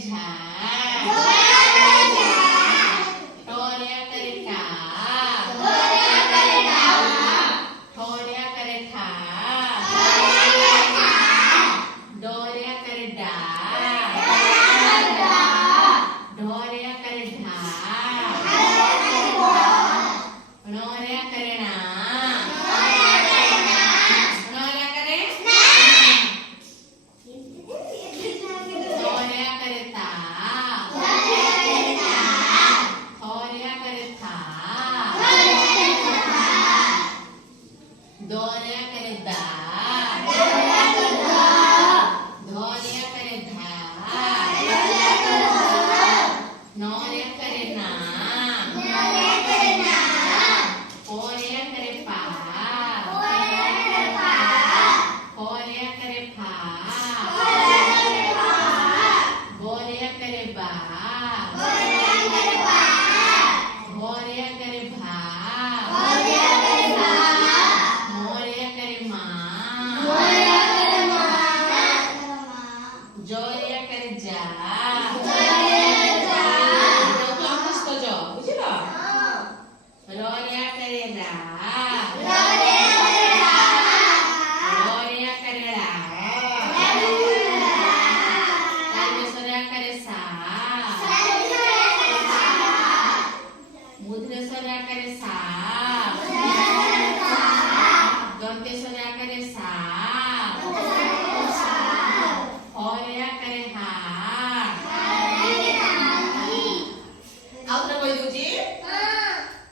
ઝા ટોરિયા કરે ટા ઠોરિયા કરે ઠા ડોરિયા કરે ડા ઢોરિયા કરે ઢા ણોરિયા કરે ના ણોરિયા કરે તોરિયા કરે તા થોરિયા કરે થા દોરિયા કરે દા ધોરિયા કરે ધા નોરિયા કરે ના પોરિયા કરે પા પોરિયા કરે ફા ગોરિયા કરે બા ભોરિયા કરે ભા મોરિયા કરે માં જોરિયા કરે જા રોરિયા કરે રા રોરિયા કરે રા તાલવેસોરિયા કરે સા મુદ્રેસોરિયા કરે સા દંતેસોરિયા કરે સા હોરિયા કરે હા આવતા કોઈ દૂજી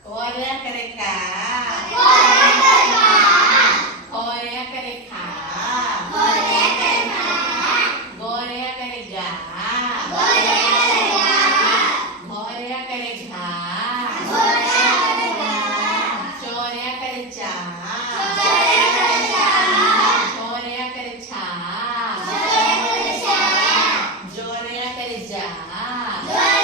કોરિયા કરે કા ખોરિયા કરે ખા ગોરિયા કરે ગા ઘોરિયા કરે ઘા ચોરિયા કરે ચા છોરિયા કરે છા જોરિયા કરે જા